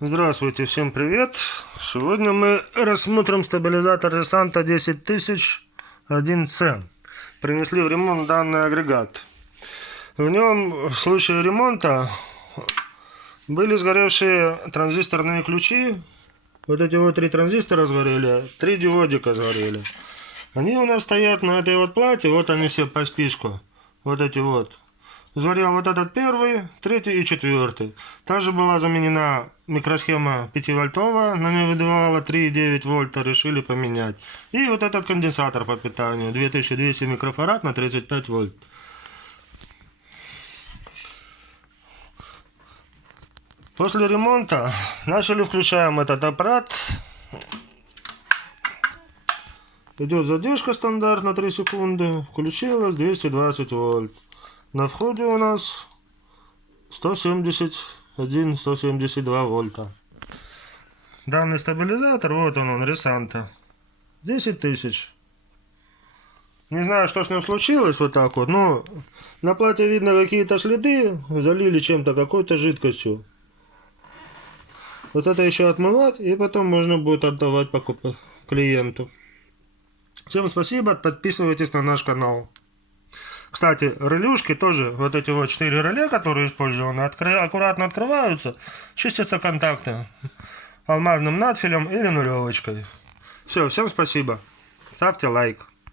Здравствуйте, всем привет! Сегодня мы рассмотрим стабилизатор Risanta 10000 1C. Принесли в ремонт данный агрегат. В нем в случае ремонта были сгоревшие транзисторные ключи. Вот эти вот 3 транзистора сгорели, 3 диодика сгорели. Они у нас стоят на этой вот плате, вот они все по списку. Вот эти вот. Сгорел вот этот первый, третий и четвертый. Также была заменена микросхема 5-вольтовая, на нее выдавала 3,9 вольта, решили поменять. И вот этот конденсатор по питанию, 2200 микрофарад на 35 вольт. После ремонта начали включаем этот аппарат. Идет задержка стандартно 3 секунды, включилась 220 вольт. На входе у нас 171-172 вольта. Данный стабилизатор, вот он, Risanta. 10 тысяч. Не знаю, что с ним случилось, вот так вот, но на плате видно какие-то следы, залили чем-то, какой-то жидкостью. Вот это еще отмывать, и потом можно будет отдавать клиенту. Всем спасибо, подписывайтесь на наш канал. Кстати, релюшки тоже, вот эти вот 4 реле, которые использованы, аккуратно открываются, чистятся контакты алмазным надфилем или нулевочкой. Все, всем спасибо. Ставьте лайк.